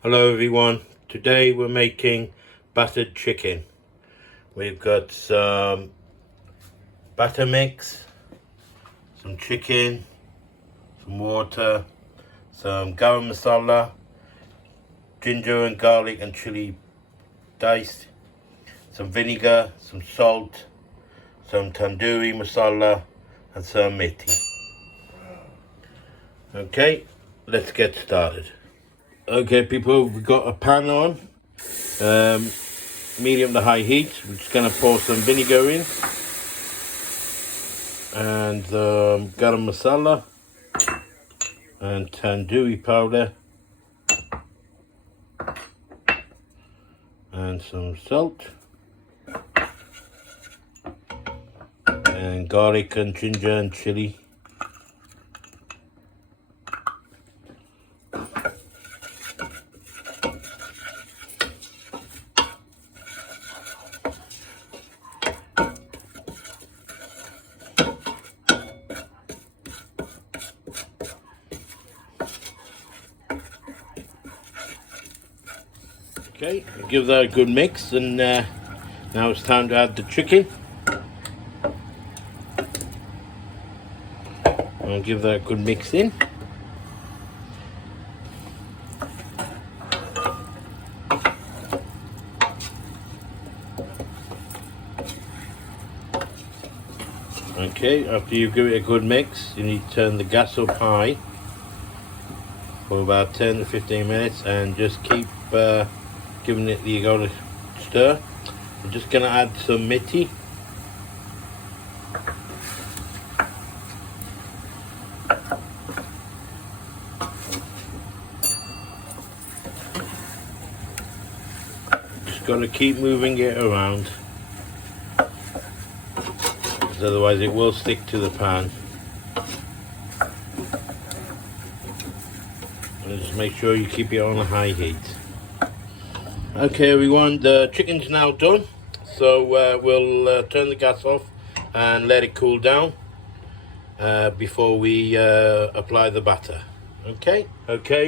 Hello everyone, today we're making battered chicken. We've got some batter mix, some chicken, some water, some Garm Masala, ginger and garlic and chili diced, some vinegar, some salt, some Tandoori Masala and some Methi. Okay, let's get started. Okay people, we've got a pan on, medium to high heat. We're just going to pour some vinegar in and garam masala and tandoori powder and some salt and garlic and ginger and chili. Okay, give that a good mix, and now it's time to add the chicken. I'll give that a good mix in. Okay, after you give it a good mix, you need to turn the gas up high for about 10 to 15 minutes and just keep giving it the go to stir. I'm just going to add some methi. Just got to keep moving it around, because otherwise it will stick to the pan. And just make sure you keep it on a high heat. Okay everyone, the chicken's now done, so we'll turn the gas off and let it cool down before we apply the batter. Okay,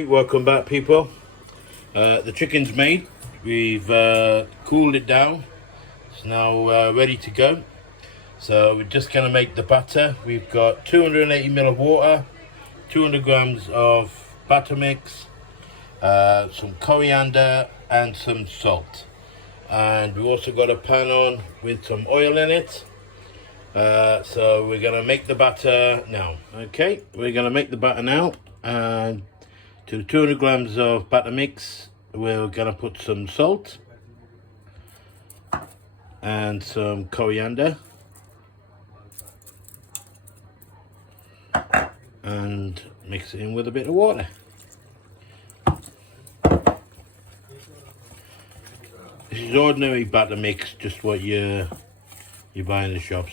welcome back people. The chicken's made. We've cooled it down. It's now ready to go. So we're just going to make the batter. We've got 280 ml of water, 200 grams of batter mix, some coriander and some salt, and we also got a pan on with some oil in it. So we're going to make the batter now. Okay, we're going to make the batter now, and to the 200 grams of batter mix we're going to put some salt and some coriander and mix it in with a bit of water. This is ordinary batter mix, just what you buy in the shops.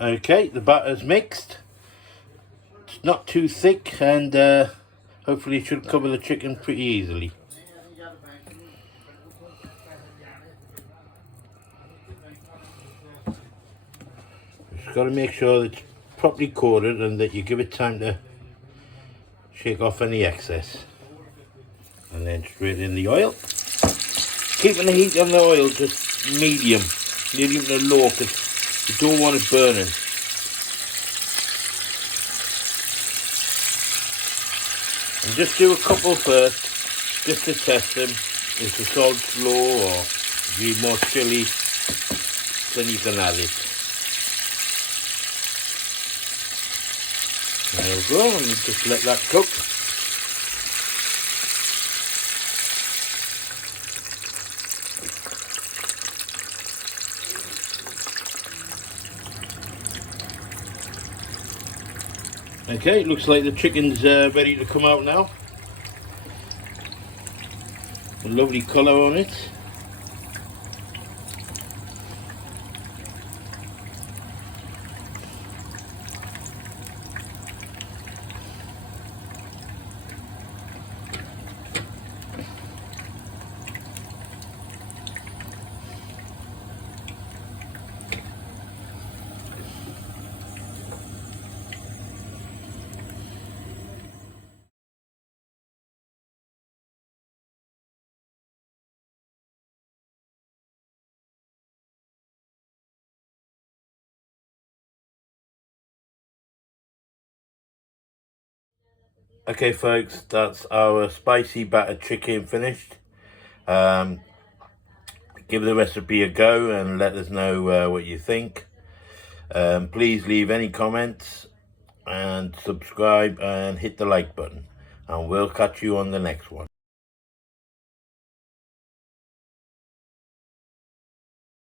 Okay, the batter's mixed. It's not too thick, and hopefully it should cover the chicken pretty easily. Just got to make sure that it's properly coated and that you give it time to shake off any excess. And then straight in the oil. Keeping the heat on the oil just medium to low, because you don't want it burning. And just do a couple first, just to test them. If the salt's low or if you need more chili, then you can add it. There we go, and just let that cook. Okay, looks like the chicken's ready to come out now. A lovely colour on it. Okay folks, that's our spicy battered chicken finished. Give the recipe a go and let us know what you think. Please leave any comments and subscribe and hit the like button, and we'll catch you on the next one.